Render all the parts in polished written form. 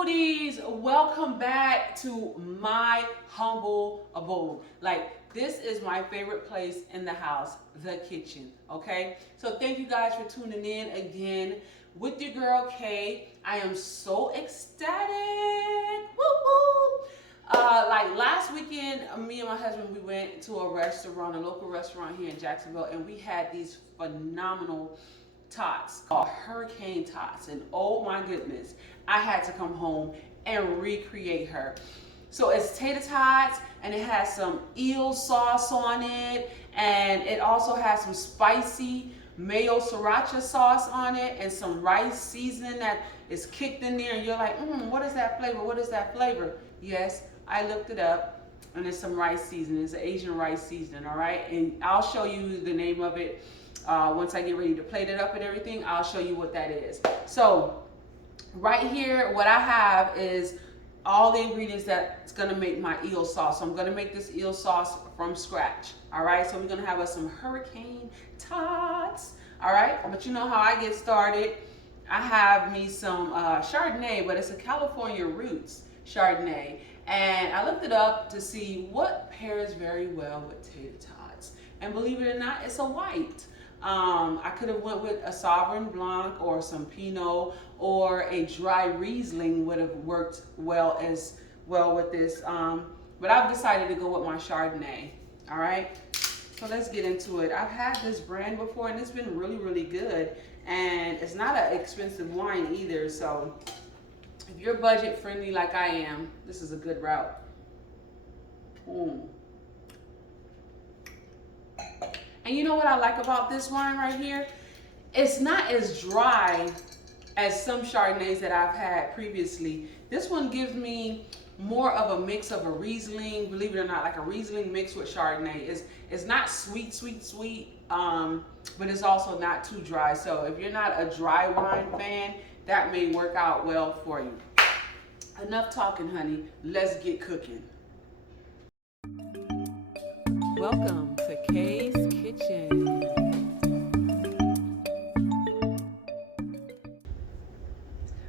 foodies, welcome back to my humble abode. Like, this is my favorite place in the house, the kitchen. Okay, so thank you guys for tuning in again with your girl Kay. I am so ecstatic. Woo woo. Like last weekend, me and my husband, we went to a local restaurant here in Jacksonville, and we had these phenomenal tots called Hurricane Tots, and oh my goodness, I had to come home and recreate her. So it's tater tots, and it has some eel sauce on it, and it also has some spicy mayo sriracha sauce on it, and some rice seasoning that is kicked in there, and you're like, what is that flavor? What is that flavor? Yes, I looked it up, and it's some rice seasoning. It's an Asian rice seasoning, all right? And I'll show you the name of it. Once I get ready to plate it up and everything, I'll show you what that is. So right here, what I have is all the ingredients that's gonna make my eel sauce. So I'm gonna make this eel sauce from scratch. All right, so we're gonna have us some Hurricane Tots. All right, but you know how I get started. I have me some Chardonnay, but it's a California Roots Chardonnay. And I looked it up to see what pairs very well with tater tots. And believe it or not, it's a white. I could have went with a Sauvignon Blanc or some Pinot, or a dry Riesling would have worked well with this. But I've decided to go with my Chardonnay. All right, so let's get into it. I've had this brand before, and it's been really, really good. And it's not an expensive wine either. So if you're budget friendly like I am, this is a good route. And you know what I like about this wine right here? It's not as dry as some Chardonnays that I've had previously. This one gives me more of a mix of a Riesling, believe it or not, like a Riesling mixed with Chardonnay. It's not sweet, but it's also not too dry. So if you're not a dry wine fan, that may work out well for you. Enough talking, honey. Let's get cooking. Welcome to Kay's Kitchen.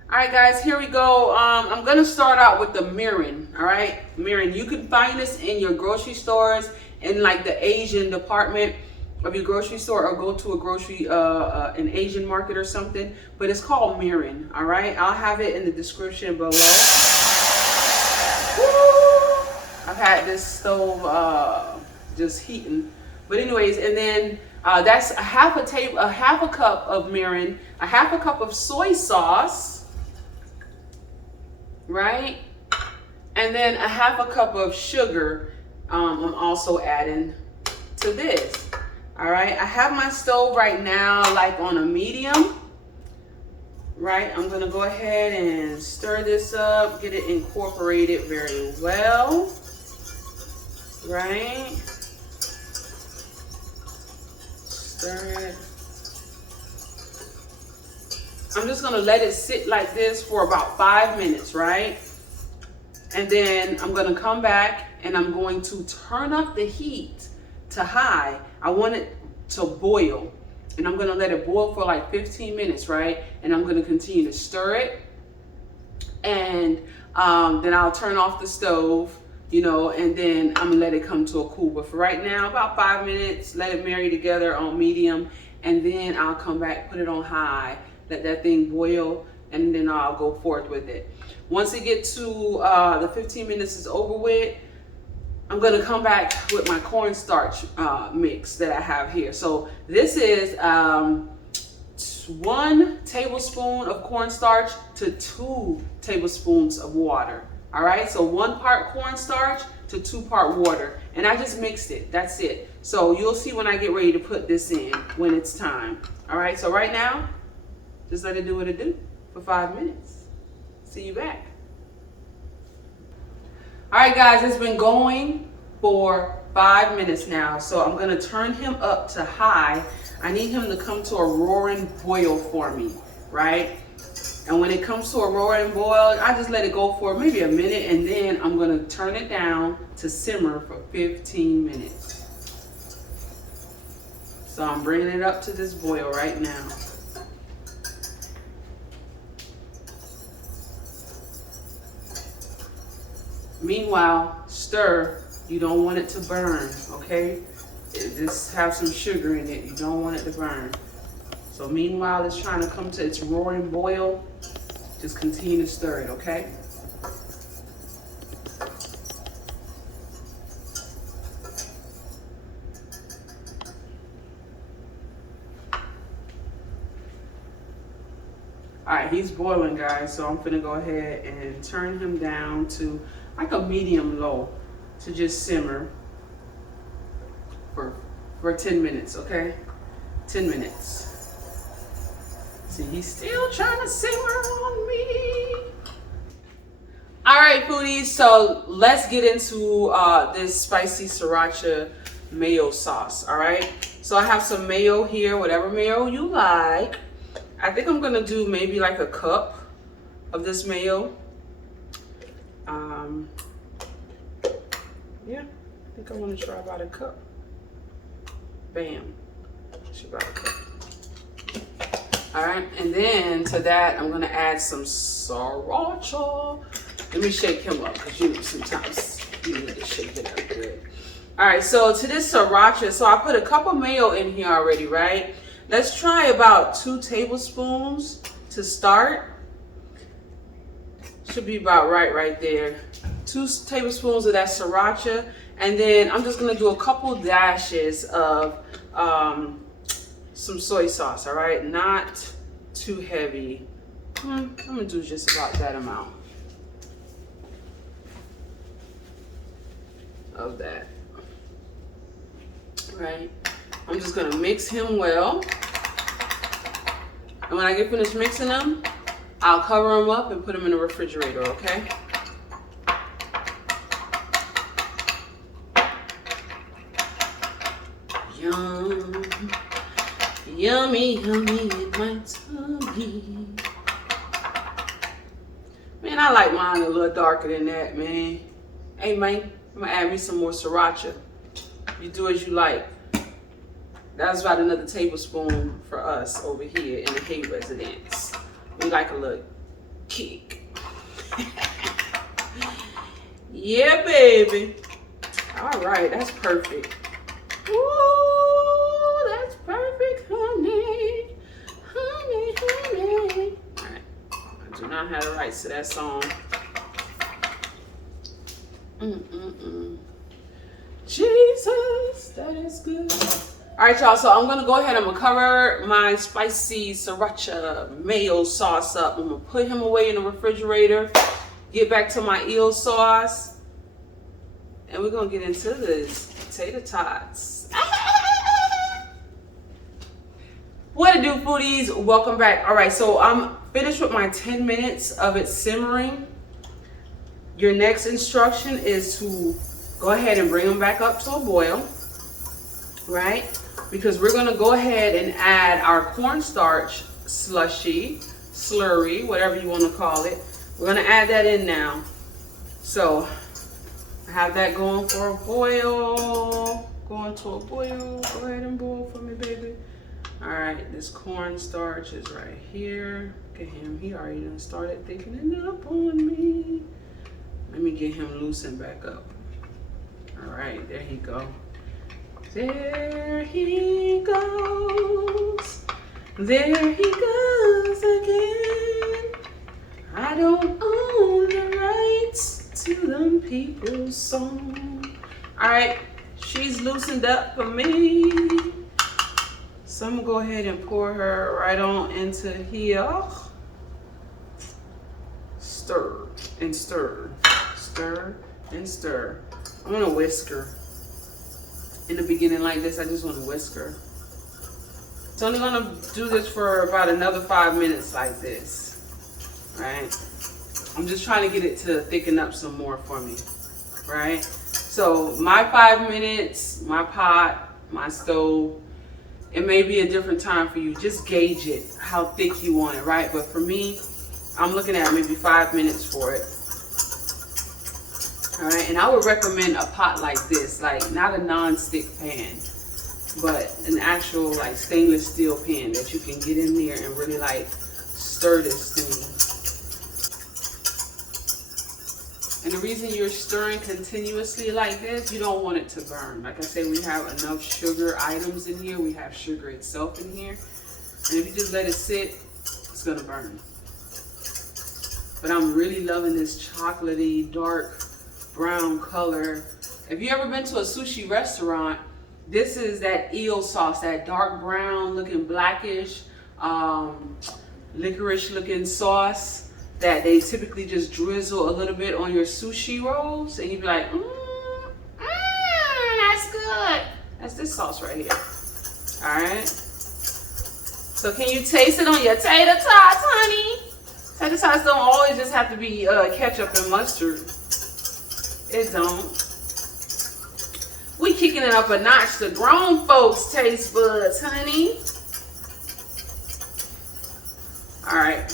All right, guys, here we go. I'm gonna start out with the mirin. All right, mirin. You can find this in your grocery stores, in like the Asian department of your grocery store, or go to a an Asian market or something. But it's called mirin. All right, I'll have it in the description below. Woo! I've had this stove just heating, but anyways, and then that's a half a cup of mirin, a half a cup of soy sauce, right? And then a half a cup of sugar. I'm also adding to this. All right, I have my stove right now like on a medium, right? I'm gonna go ahead and stir this up, get it incorporated very well, right? Stir it. I'm just gonna let it sit like this for about 5 minutes, right? And then I'm gonna come back and I'm going to turn up the heat to high. I want it to boil, and I'm gonna let it boil for like 15 minutes, right? And I'm gonna continue to stir it, and then I'll turn off the stove, you know, and then I'm gonna let it come to a cool. But for right now, about 5 minutes, let it marry together on medium, and then I'll come back, put it on high, let that thing boil, and then I'll go forth with it. Once it gets to the 15 minutes is over with, I'm gonna come back with my cornstarch mix that I have here. So this is 1 tablespoon of cornstarch to 2 tablespoons of water. All right, so 1 part cornstarch to 2 part water. And I just mixed it, that's it. So you'll see when I get ready to put this in, when it's time. All right, so right now, just let it do what it do for 5 minutes. See you back. All right, guys, it's been going for 5 minutes now. So I'm gonna turn him up to high. I need him to come to a roaring boil for me, right? And when it comes to a roaring boil, I just let it go for maybe a minute, and then I'm gonna turn it down to simmer for 15 minutes. So I'm bringing it up to this boil right now. Meanwhile, stir. You don't want it to burn, okay? Just have some sugar in it. You don't want it to burn. So meanwhile, it's trying to come to its roaring boil. Just continue to stir it, okay? All right, he's boiling, guys, so I'm gonna go ahead and turn him down to like a medium low to just simmer for 10 minutes, okay? 10 minutes. See, he's still trying to simmer on me. All right, foodies, so let's get into this spicy sriracha mayo sauce, all right? So I have some mayo here, whatever mayo you like. I think I'm gonna do maybe like a cup of this mayo. Yeah, I think I wanna try about a cup. Bam, should about a cup. All right, and then to that, I'm gonna add some sriracha. Let me shake him up, because you know sometimes you need to shake it up good. All right, so to this sriracha, so I put a cup of mayo in here already, right? Let's try about 2 tablespoons to start. Should be about right there. 2 tablespoons of that sriracha, and then I'm just gonna do a couple dashes of some soy sauce, all right? Not too heavy. I'm gonna do just about that amount of that, right? I'm just gonna mix him well. And when I get finished mixing them, I'll cover them up and put them in the refrigerator, okay? Yum, yummy, yummy in my tummy. Man, I like mine a little darker than that, man. Hey, man, I'm gonna add me some more sriracha. You do as you like. That's about another tablespoon for us over here in the Hay residence. We like a little kick. Yeah, baby. All right, that's perfect. Ooh, that's perfect, honey. Honey, honey. All right, I do not have the rights to that song. Jesus, that is good. All right, y'all, so I'm gonna go ahead, I'm gonna cover my spicy sriracha mayo sauce up. I'm gonna put him away in the refrigerator, get back to my eel sauce, and we're gonna get into this potato tots. What it do, foodies? Welcome back. All right, so I'm finished with my 10 minutes of it simmering. Your next instruction is to go ahead and bring them back up to a boil, right? Because we're gonna go ahead and add our cornstarch slushy, slurry, whatever you wanna call it. We're gonna add that in now. So I have that going for a boil, going to a boil. Go ahead and boil for me, baby. All right, this cornstarch is right here. Look at him, he already done started thickening up on me. Let me get him loosened back up. All right, there he go. There he goes. There he goes again. I don't own the rights to them people's song. All right, she's loosened up for me. So I'm gonna go ahead and pour her right on into here. Stir and stir, stir and stir. I'm gonna whisk her. In the beginning like this, I just want to whisk her. It's only gonna do this for about another 5 minutes like this, right? I'm just trying to get it to thicken up some more for me, right? So my 5 minutes, my pot, my stove, it may be a different time for you. Just gauge it, how thick you want it, right? But for me, I'm looking at maybe 5 minutes for it. All right, and I would recommend a pot like this, like not a non-stick pan, but an actual like stainless steel pan that you can get in there and really like stir this thing. And the reason you're stirring continuously like this, you don't want it to burn. Like I say, we have enough sugar items in here. We have sugar itself in here. And if you just let it sit, it's gonna burn. But I'm really loving this chocolatey, dark brown color. If you ever been to a sushi restaurant, this is that eel sauce, that dark brown looking blackish, licorice looking sauce that they typically just drizzle a little bit on your sushi rolls, and you'd be like, that's good. That's this sauce right here. All right. So can you taste it on your tater tots, honey? Tater tots don't always just have to be ketchup and mustard. It don't. We kicking it up a notch to grown folks' taste buds, honey. All right.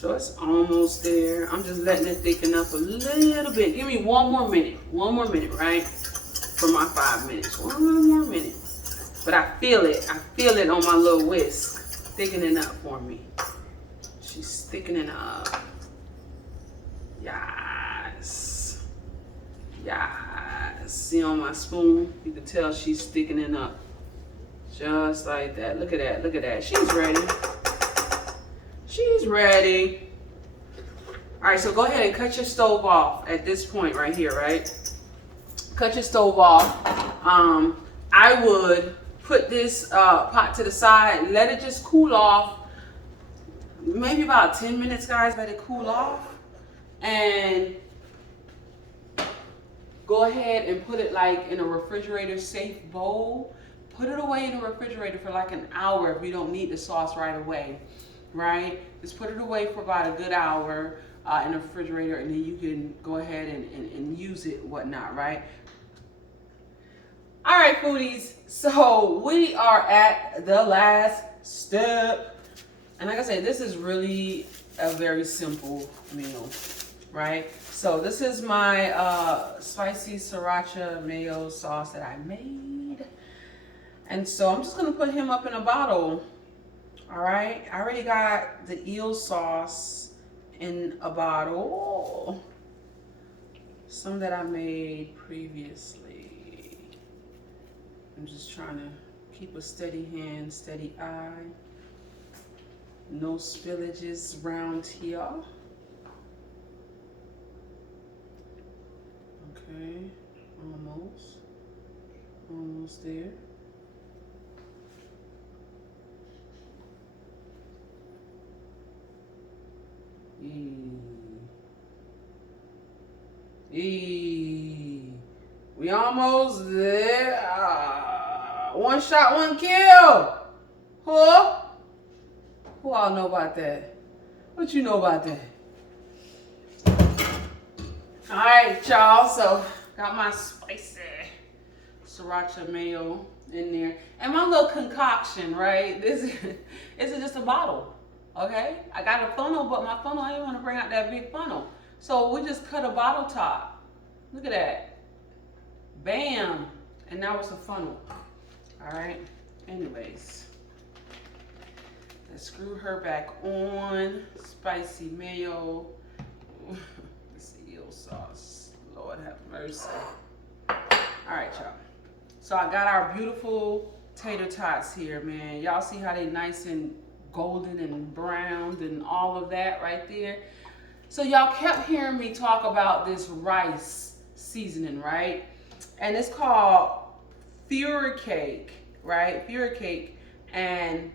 So it's almost there. I'm just letting it thicken up a little bit. Give me one more minute, right? For my 5 minutes. One more minute. But I feel it on my little whisk. Thickening up for me. She's thickening up. Yes. Yes. See on my spoon? You can tell she's thickening up. Just like that. Look at that. Look at that. She's ready. She's ready. All right, so go ahead and cut your stove off at this point right here, right? Cut your stove off. I would put this pot to the side, let it just cool off. Maybe about 10 minutes, guys, let it cool off. And go ahead and put it like in a refrigerator safe bowl. Put it away in the refrigerator for like an hour if you don't need the sauce right away, right? Just put it away for about a good hour in the refrigerator, and then you can go ahead and use it, whatnot, right? All right, foodies, so we are at the last step. And like I said, this is really a very simple meal, right? So this is my spicy sriracha mayo sauce that I made. And so I'm just gonna put him up in a bottle. All right, I already got the eel sauce in a bottle. Some that I made previously. I'm just trying to keep a steady hand, steady eye. No spillages around here. Okay, almost there. We almost there. One shot, one kill. Huh? Who all know about that? What you know about that? All right, y'all. So got my spicy sriracha mayo in there, and my little concoction. Right? This is just a bottle. Okay, I got a funnel, but my funnel, I didn't want to bring out that big funnel. So we just cut a bottle top. Look at that. Bam. And now it's a funnel. All right. Anyways, let's screw her back on. Spicy mayo. This eel sauce. Lord have mercy. All right, y'all. So I got our beautiful tater tots here, man. Y'all see how they nice and golden and browned and all of that right there. So y'all kept hearing me talk about this rice seasoning, right? And it's called Furikake, right? Furikake. And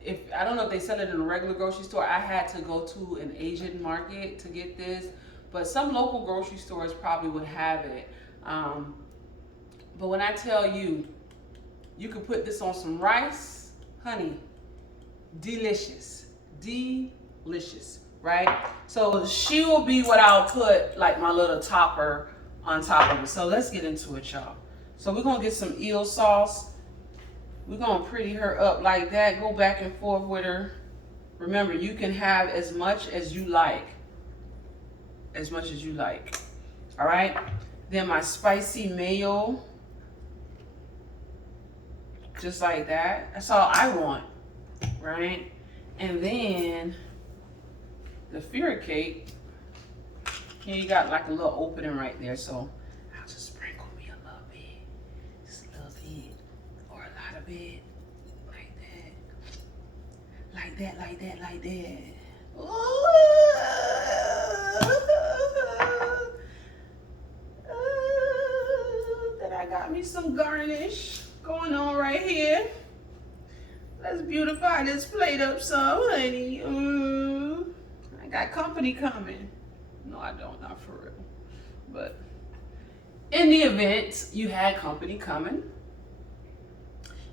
if I don't know if they sell it in a regular grocery store. I had to go to an Asian market to get this, but some local grocery stores probably would have it. But when I tell you, you can put this on some rice, honey, delicious, right? So she will be what I'll put like my little topper on top of it. So let's get into it, y'all. So we're gonna get some eel sauce. We're gonna pretty her up like that. Go back and forth with her. Remember, you can have as much as you like. As much as you like. All right? Then my spicy mayo. Just like that. That's all I want, right? And then the Furikake. Here you got like a little opening right there, so I'll just sprinkle me a little bit. Just a little bit. Or a lot of it. Like that. Like that, like that, like that. Ooh. Then I got me some garnish going on right here. Let's beautify this plate up some, honey. Ooh. I got company coming. No, I don't, not for real. But in the event you had company coming,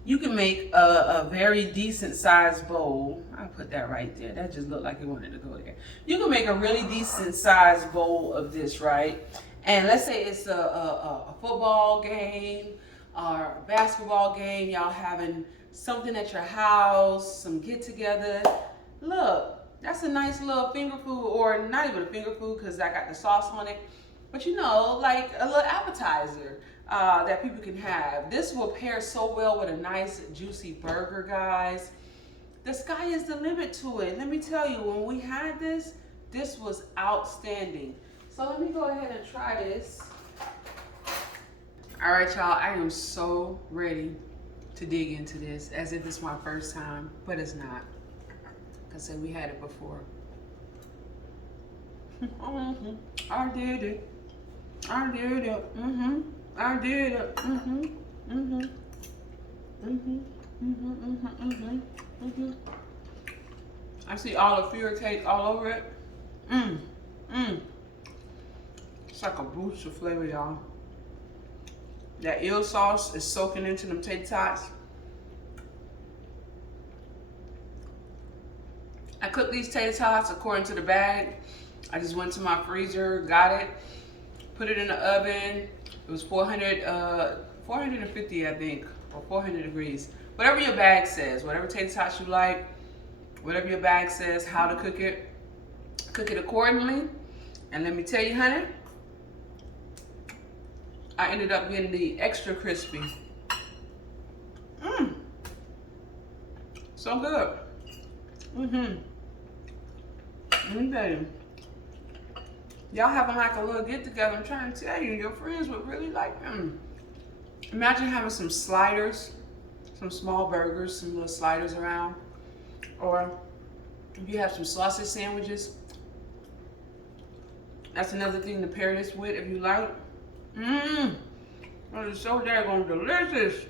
you can make a very decent sized bowl. I'll put that right there. That just looked like it wanted to go there. You can make a really decent sized bowl of this, right? And let's say it's a football game or a basketball game. Y'all having something at your house, some get together. Look, that's a nice little finger food, or not even a finger food because I got the sauce on it. But you know, like a little appetizer that people can have. This will pair so well with a nice juicy burger, guys. The sky is the limit to it. Let me tell you, when we had this, this was outstanding. So let me go ahead and try this. All right, y'all, I am so ready to dig into this as if it's my first time, but it's not. Like I said, we had it before. I did it. I did it. I did it. I see all the Furikake all over it. It's like a boost of flavor, y'all. That eel sauce is soaking into them tater tots. I cooked these tater tots according to the bag. I just went to my freezer, got it, put it in the oven. It was 450, I think, or 400 degrees. Whatever your bag says, whatever tater tots you like, whatever your bag says, how to cook it accordingly. And let me tell you, honey, I ended up getting the extra crispy. So good. Let me tell you. Y'all having like a little get together. I'm trying to tell you, your friends would really like Imagine having some sliders, some small burgers, some little sliders around. Or if you have some sausage sandwiches, that's another thing to pair this with if you like. That is so daggone delicious.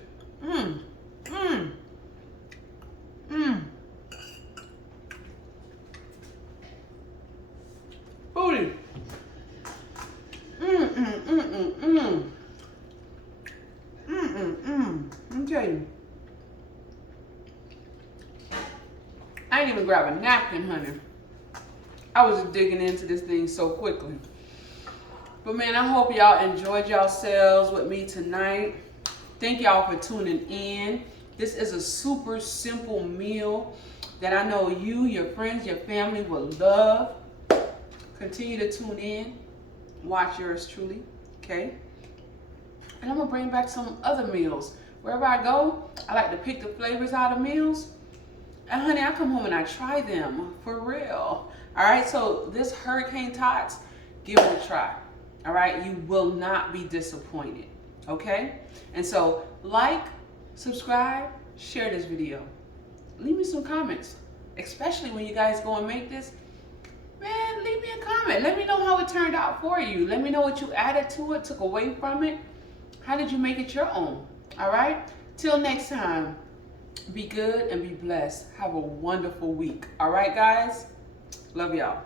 Foodie. Let me tell you. I didn't even grab a napkin, honey. I was just digging into this thing so quickly. But man, I hope y'all enjoyed yourselves with me tonight. Thank y'all for tuning in. This is a super simple meal that I know you, your friends, your family will love. Continue to tune in. Watch yours truly, okay? And I'm gonna bring back some other meals. Wherever I go, I like to pick the flavors out of meals. And honey, I come home and I try them for real. All right, so this Hurricane Tots, give it a try. All right, you will not be disappointed, okay? And so like, subscribe, share this video. Leave me some comments, especially when you guys go and make this. Man, leave me a comment. Let me know how it turned out for you. Let me know what you added to it, took away from it. How did you make it your own? All right, till next time, be good and be blessed. Have a wonderful week. All right, guys, love y'all.